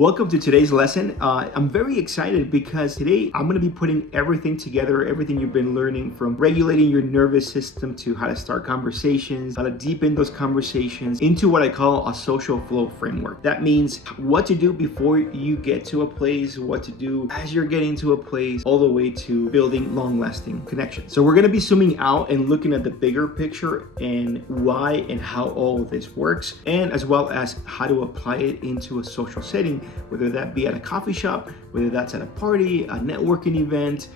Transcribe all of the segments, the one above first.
Welcome to today's lesson. I'm very excited because today I'm going to be putting everything together, everything you've been learning from regulating your nervous system to how to start conversations, how to deepen those conversations into what I call a social flow framework. That means what to do before you get to a place, what to do as you're getting to a place, all the way to building long-lasting connections. So we're going to be zooming out and looking at the bigger picture and why and how all of this works, and as well as how to apply it into a social setting, whether that be at a coffee shop, whether that's at a party, a networking event,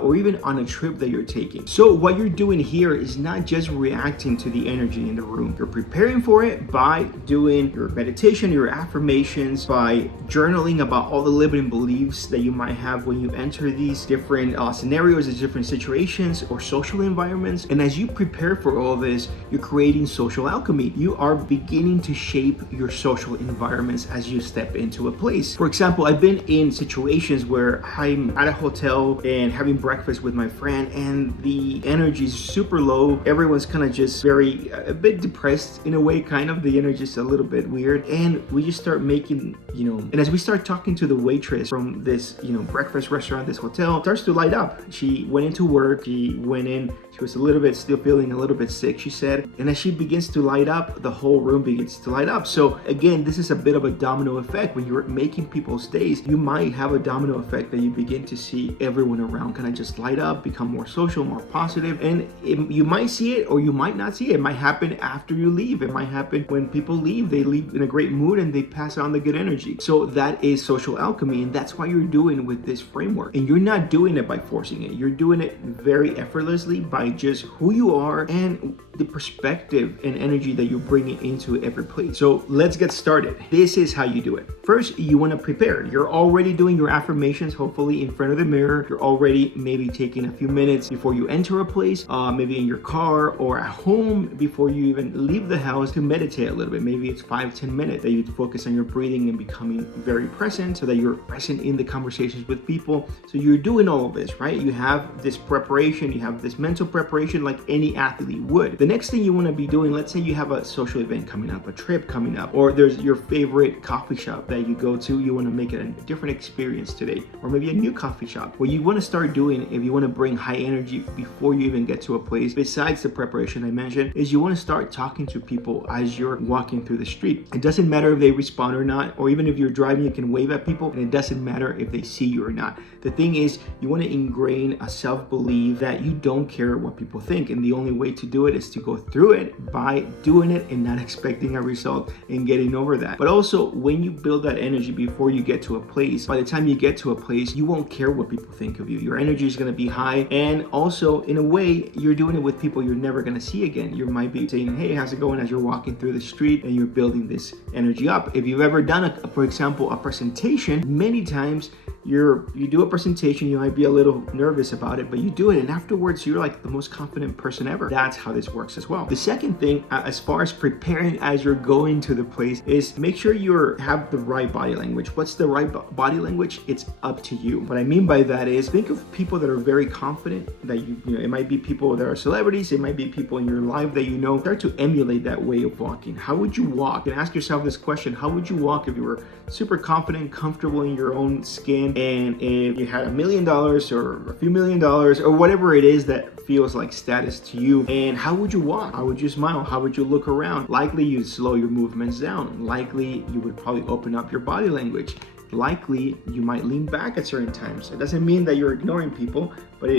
or even on a trip that you're taking. So what you're doing here is not just reacting to the energy in the room. You're preparing for it by doing your meditation, your affirmations, by journaling about all the limiting beliefs that you might have when you enter these different scenarios, these different situations or social environments. And as you prepare for all this, you're creating social alchemy. You are beginning to shape your social environments as you step into a place. For example, I've been in situations where I'm at a hotel and having breakfast with my friend and the energy is super low. Everyone's kind of just a bit depressed in a way, kind of. The energy is a little bit weird. And we just start making, and as we start talking to the waitress from this, breakfast restaurant, this hotel, it starts to light up. She went into work, she went in, she was still feeling a little bit sick, she said. And as she begins to light up, the whole room begins to light up. So again, this is a bit of a domino effect. When you're making people's days, you might have a domino effect that you begin to see everyone around kind of just light up, become more social, more positive. And you might see it or you might not see it. It might happen after you leave. It might happen when people leave. They leave in a great mood and they pass on the good energy. So that is social alchemy, and that's what you're doing with this framework. And you're not doing it by forcing it. You're doing it very effortlessly by just who you are and the perspective and energy that you're bringing into every place. So let's get started. This is how you do it. First, you want to prepare. You're already doing your affirmations, hopefully in front of the mirror. You're already maybe taking a few minutes before you enter a place, maybe in your car or at home before you even leave the house to meditate a little bit. Maybe it's 5-10 minutes that you focus on your breathing and becoming very present so that you're present in the conversations with people. So you're doing all of this, right? You have this preparation, you have this mental preparation like any athlete would. The next thing you want to be doing, let's say you have a social event coming up, a trip coming up, or there's your favorite coffee shop that you go to, you want to make it a different experience today, or maybe a new coffee shop. What you want to start doing if you want to bring high energy before you even get to a place, besides the preparation I mentioned, is you want to start talking to people as you're walking through the street. It doesn't matter if they respond or not, or even if you're driving, you can wave at people, and it doesn't matter if they see you or not. The thing is, you want to ingrain a self-belief that you don't care what people think, and the only way to do it is to go through it by doing it and not expecting a result and getting over that. But also, when you build that energy before you get to a place, by the time you get to a place, you won't care what people think of you. Your energy is going to be high, and also in a way, you're doing it with people you're never going to see again. You might be saying, hey, how's it going, as you're walking through the street, and you're building this energy up. If you've ever done for example, a presentation, many times you do a presentation, you might be a little nervous about it, but you do it, and afterwards you're like the most confident person ever. That's how this works as well. The second thing, as far as preparing as you're going to the place, is make sure you have the right body language. What's the right body language? It's up to you. What I mean by that is, think of people that are very confident, that it might be people that are celebrities, it might be people in your life that start to emulate that way of walking. How would you walk? And ask yourself this question: how would you walk if you were super confident, comfortable in your own skin, and if you had $1 million or a few $1 million or whatever it is that feels like status to you? And how would you walk? How would you smile? How would you look around? Likely you'd slow your movements down. Likely you would probably open up your body language. Likely you might lean back at certain times. It doesn't mean that you're ignoring people, but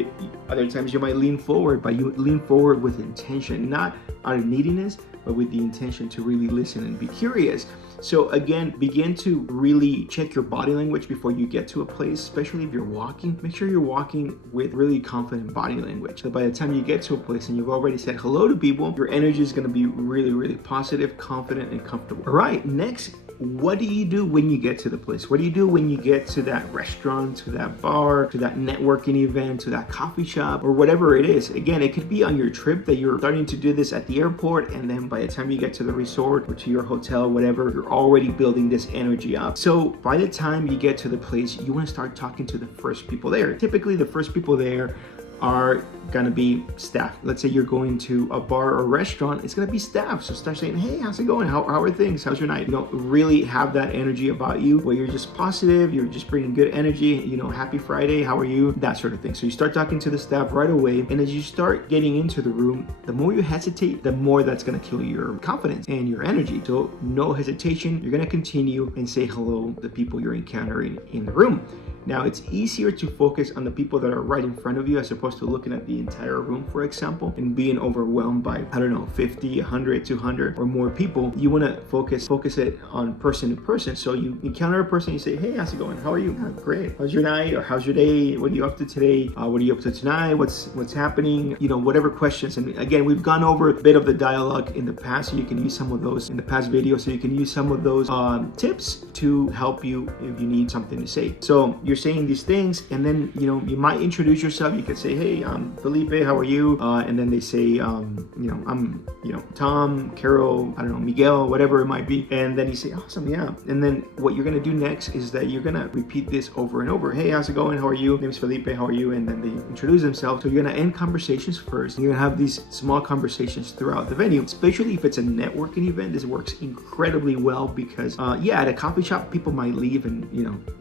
other times you might lean forward, but you lean forward with intention, not out of neediness, but with the intention to really listen and be curious. So again, begin to really check your body language before you get to a place, especially if you're walking. Make sure you're walking with really confident body language. So by the time you get to a place and you've already said hello to people, your energy is going to be really, really positive, confident, and comfortable. All right, next, what do you do when you get to the place? What do you do when you get to that restaurant, to that bar, to that networking event, to that coffee shop, or whatever it is? Again, it could be on your trip that you're starting to do this at the airport, and then by the time you get to the resort or to your hotel, whatever, you're already building this energy up. So by the time you get to the place, you want to start talking to the first people there. Typically, the first people there are gonna be staff. Let's say you're going to a bar or restaurant, it's gonna be staff. So start saying, hey, how's it going? How are things? How's your night? Really have that energy about you where you're just positive, you're just bringing good energy, happy Friday, how are you? That sort of thing. So you start talking to the staff right away. And as you start getting into the room, the more you hesitate, the more that's gonna kill your confidence and your energy. So no hesitation, you're gonna continue and say hello to the people you're encountering in the room. Now, it's easier to focus on the people that are right in front of you as opposed to looking at the entire room, for example, and being overwhelmed by, 50, 100, 200 or more people. You want to focus it on person to person. So you encounter a person, you say, hey, how's it going? How are you? Oh, great. How's your night? Or how's your day? What are you up to today? What are you up to tonight? What's happening? Whatever questions. And again, we've gone over a bit of the dialogue in the past, so you can use some of those in the past videos. So you can use some of those tips to help you if you need something to say. So you're saying these things, and then you might introduce yourself. You could say, hey, I'm Felipe, how are you? And then they say, I'm Tom, Carol, I don't know, Miguel, whatever it might be. And then you say, awesome, yeah. And then what you're gonna do next is that you're gonna repeat this over and over. Hey, how's it going? How are you? My name's Felipe, how are you? And then they introduce themselves. So you're gonna end conversations first. You're gonna have these small conversations throughout the venue, especially if it's a networking event. This works incredibly well because at a coffee shop, people might leave and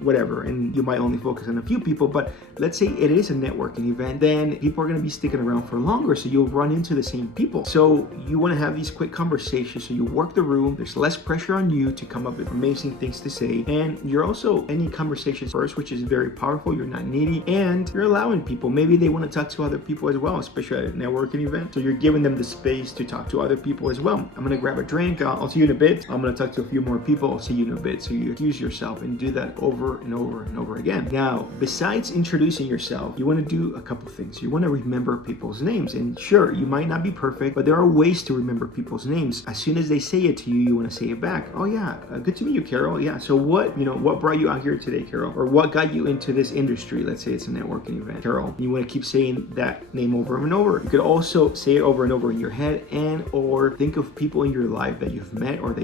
whatever, and you might only focus on a few people. But let's say it is a networking event, then people are going to be sticking around for longer, so you'll run into the same people. So you want to have these quick conversations, so you work the room. There's less pressure on you to come up with amazing things to say, and you're also ending conversations first, which is very powerful. You're not needy, and you're allowing people, maybe they want to talk to other people as well, especially at a networking event. So you're giving them the space to talk to other people as well. I'm going to grab a drink. I'll see you in a bit. I'm going to talk to a few more people. I'll see you in a bit. So you use yourself and do that over and over and over again. Now, besides introducing yourself, you want to do a couple things. You want to remember people's names. And sure, you might not be perfect, but there are ways to remember people's names. As soon as they say it to you, you want to say it back. Oh yeah, good to meet you, Carol. Yeah, so what brought you out here today, Carol? Or what got you into this industry? Let's say it's a networking event, Carol. You want to keep saying that name over and over. You could also say it over and over in your head, and or think of people in your life that you've met or that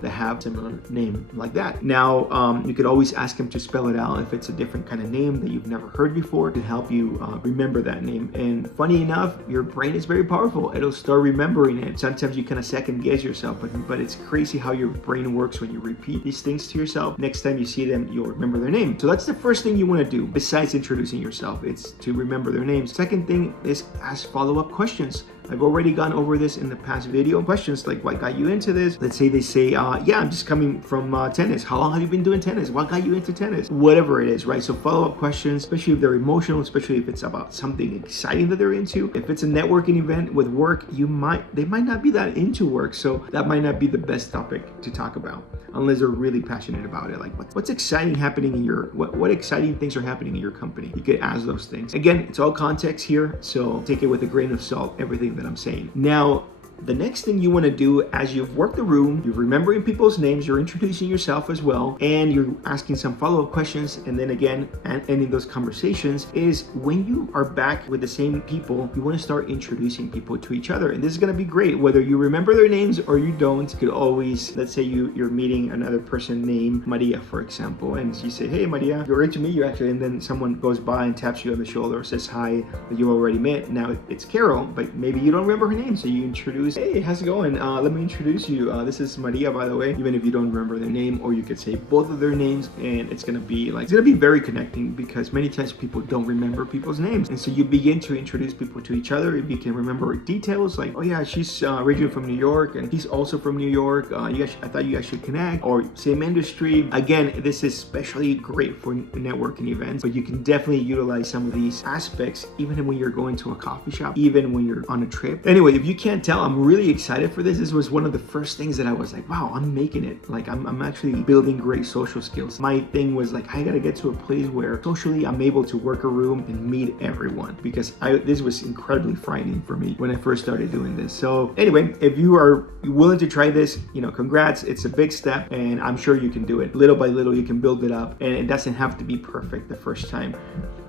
that have a similar name like that. Now, you could always ask them to spell it out if it's a different kind of name that you've never heard before, to help you remember that name. And funny enough, your brain is very powerful. It'll start remembering it. Sometimes you kind of second guess yourself, but it's crazy how your brain works when you repeat these things to yourself. Next time you see them, you'll remember their name. So that's the first thing you want to do besides introducing yourself. It's to remember their names. Second thing is ask follow-up questions. I've already gone over this in the past video. Questions like, what got you into this? Let's say they say, I'm just coming from tennis. How long have you been doing tennis? What got you into tennis? Whatever it is, right? So follow-up questions, especially if they're emotional, especially if it's about something exciting that they're into. If it's a networking event with work, they might not be that into work. So that might not be the best topic to talk about unless they're really passionate about it. Like what's exciting happening in what exciting things are happening in your company? You could ask those things. Again, it's all context here, so take it with a grain of salt, everything that I'm saying. Now, the next thing you want to do as you've worked the room, you're remembering people's names, you're introducing yourself as well, and you're asking some follow-up questions, and then again, ending those conversations, is when you are back with the same people, you want to start introducing people to each other. And this is going to be great, whether you remember their names or you don't. You could always, let's say you're meeting another person named Maria, for example, and you say, hey, Maria, great to meet you, actually, and then someone goes by and taps you on the shoulder or says hi, that you already met. Now it's Carol, but maybe you don't remember her name, so you introduce, hey, how's it going? Let me introduce you. This is Maria, by the way, even if you don't remember their name, or you could say both of their names, and it's gonna be very connecting, because many times people don't remember people's names. And so you begin to introduce people to each other. If you can remember details like, oh yeah, she's originally from New York, and he's also from New York. I thought you guys should connect, or same industry. Again, this is especially great for networking events, but you can definitely utilize some of these aspects even when you're going to a coffee shop, even when you're on a trip. Anyway, if you can't tell, I'm really excited for this. This was one of the first things that I was like, wow, I'm making it. Like I'm actually building great social skills. My thing was like, I gotta get to a place where socially I'm able to work a room and meet everyone, because this was incredibly frightening for me when I first started doing this. So anyway, if you are willing to try this, congrats. It's a big step, and I'm sure you can do it. Little by little, you can build it up, and it doesn't have to be perfect the first time.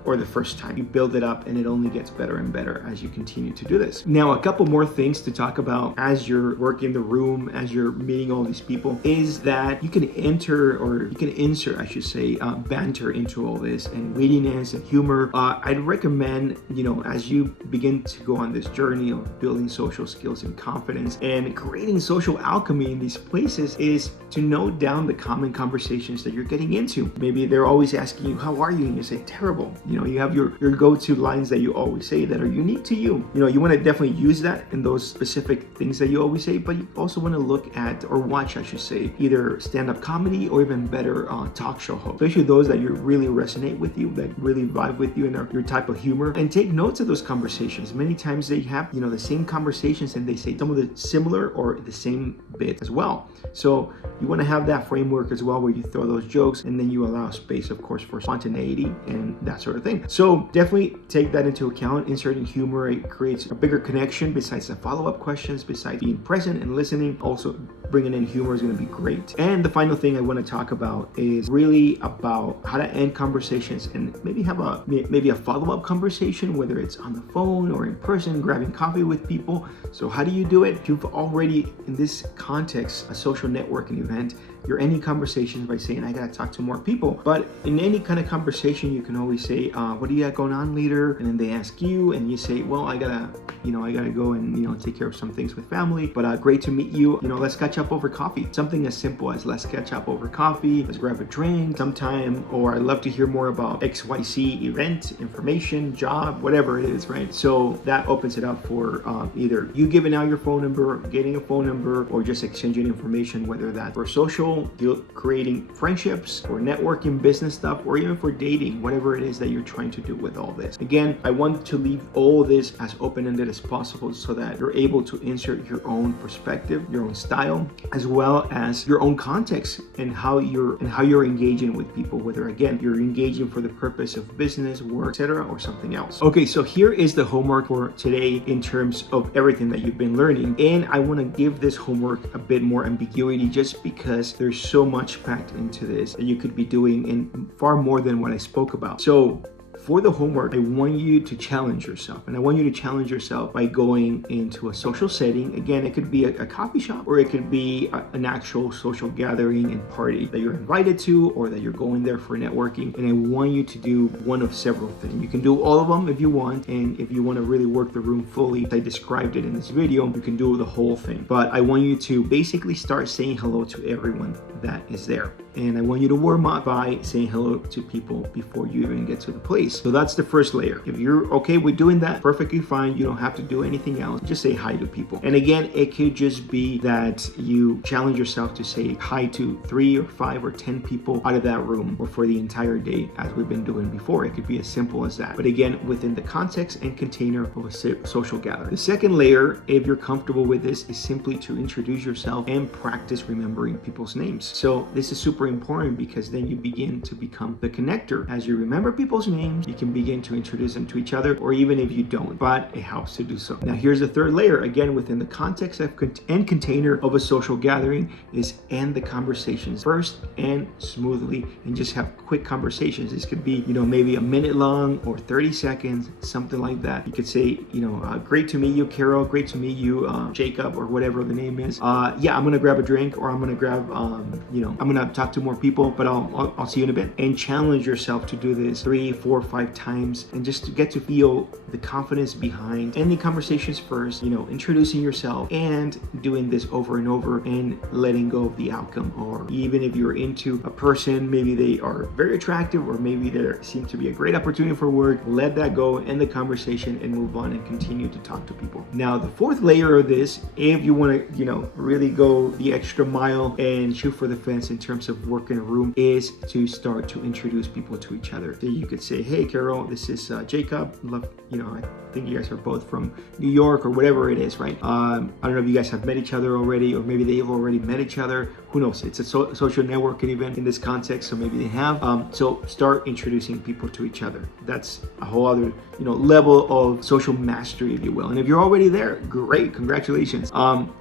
or the first time. You build it up and it only gets better and better as you continue to do this. Now, a couple more things to talk about as you're working the room, as you're meeting all these people, is that you can insert, I should say, banter into all this, and wittiness and humor. I'd recommend, as you begin to go on this journey of building social skills and confidence and creating social alchemy in these places, is to note down the common conversations that you're getting into. Maybe they're always asking you, how are you? And you say, terrible. You have your go-to lines that you always say that are unique to you. You want to definitely use that in those specific things that you always say, but you also want to look at, or watch, I should say, either stand-up comedy or even better talk show hosts, especially those that you really resonate with you, that really vibe with you and are your type of humor, and take notes of those conversations. Many times they have, the same conversations, and they say some of the similar or the same bit as well. So you want to have that framework as well, where you throw those jokes and then you allow space, of course, for spontaneity and that sort of thing. So definitely take that into account. Inserting humor, it creates a bigger connection besides the follow-up questions, besides being present and listening. Also, bringing in humor is going to be great. And the final thing I want to talk about is really about how to end conversations and maybe have a follow-up conversation, whether it's on the phone or in person, grabbing coffee with people. So how do you do it? You've already, in this context, a social networking event, you're ending conversations by saying, I gotta talk to more people. But in any kind of conversation, you can always say, what do you got going on, leader? And then they ask you, and you say, well, I gotta go and, take care of some things with family, but great to meet you. Let's catch up over coffee. Something as simple as let's catch up over coffee, let's grab a drink sometime, or I'd love to hear more about XYZ event, information, job, whatever it is, right? So that opens it up for either you giving out your phone number, getting a phone number, or just exchanging information, whether that's for social, creating friendships, or networking, business stuff, or even for dating, whatever it is that you're trying to do with all this. Again, I want to leave all this as open-ended as possible so that you're able to insert your own perspective, your own style, as well as your own context and how you're engaging with people, whether again you're engaging for the purpose of business, work, etc., or something else. Okay, so here is the homework for today in terms of everything that you've been learning, and I want to give this homework a bit more ambiguity just because there's so much packed into this that you could be doing in far more than what I spoke about. So for the homework, I want you to challenge yourself, and I want you to challenge yourself by going into a social setting. Again, it could be a coffee shop, or it could be an actual social gathering and party that you're invited to, or that you're going there for networking. And I want you to do one of several things. You can do all of them if you want, and if you want to really work the room fully, as I described it in this video, you can do the whole thing. But I want you to basically start saying hello to everyone that is there. And I want you to warm up by saying hello to people before you even get to the place. So that's the first layer. If you're okay with doing that, perfectly fine. You don't have to do anything else. Just say hi to people. And again, it could just be that you challenge yourself to say hi to 3 or 5 or 10 people out of that room, or for the entire day, as we've been doing before. It could be as simple as that. But again, within the context and container of a social gathering. The second layer, if you're comfortable with this, is simply to introduce yourself and practice remembering people's names. So this is super important, because then you begin to become the connector. As you remember people's names, you can begin to introduce them to each other, or even if you don't, but it helps to do so. Now here's the third layer, again within the context of and container of a social gathering, is end the conversations first and smoothly, and just have quick conversations. This could be, maybe a minute long or 30 seconds, something like that. You could say, great to meet you, Carol, great to meet you, Jacob, or whatever the name is. Yeah, I'm gonna grab a drink, or I'm gonna grab, I'm gonna talk to more people, but I'll see you in a bit. And challenge yourself to do this 3, 4, 5 times, and just to get to feel the confidence behind ending conversations first, introducing yourself and doing this over and over, and letting go of the outcome. Or even if you're into a person, maybe they are very attractive, or maybe there seems to be a great opportunity for work, let that go, end the conversation, and move on and continue to talk to people. Now the fourth layer of this, if you want to really go the extra mile and shoot for the fence in terms of work in a room, is to start to introduce people to each other. So you could say, hey Carol, this is Jacob. I think you guys are both from New York, or whatever it is, right? I don't know if you guys have met each other already, or maybe they've already met each other. Who knows? It's a social networking event in this context, so maybe they have. So start introducing people to each other. That's a whole other, level of social mastery, if you will. And if you're already there, great, congratulations.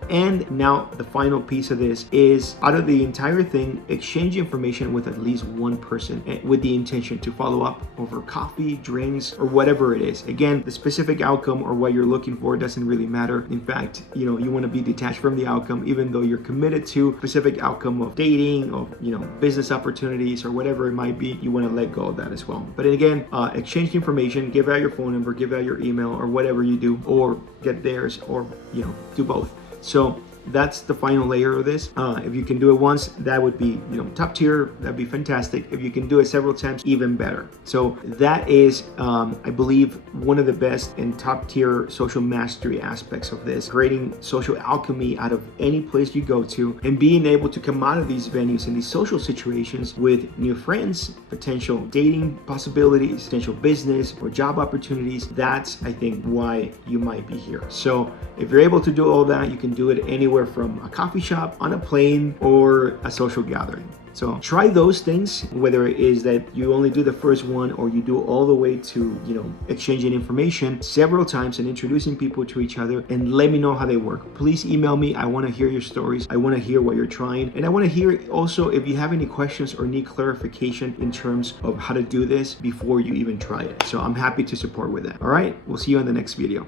And now the final piece of this is, out of the entire entire thing, exchange information with at least one person with the intention to follow up over coffee, drinks, or whatever it is. Again, the specific outcome or what you're looking for doesn't really matter. In fact, you want to be detached from the outcome, even though you're committed to specific outcome of dating, of business opportunities, or whatever it might be. You want to let go of that as well. But again, exchange information, give out your phone number, give out your email, or whatever you do, or get theirs, or do both. So that's the final layer of this. If you can do it once, that would be top tier. That'd be fantastic. If you can do it several times, even better. So that is I believe one of the best and top tier social mastery aspects of this, creating social alchemy out of any place you go to, and being able to come out of these venues and these social situations with new friends, potential dating possibilities, potential business or job opportunities. That's, I think, why you might be here. So if you're able to do all that, you can do it anywhere from a coffee shop, on a plane, or a social gathering. So try those things, whether it is that you only do the first one or you do all the way to, exchanging information several times and introducing people to each other, and let me know how they work. Please email me. I want to hear your stories. I want to hear what you're trying. And I want to hear also if you have any questions or need clarification in terms of how to do this before you even try it. So I'm happy to support with that. All right, we'll see you in the next video.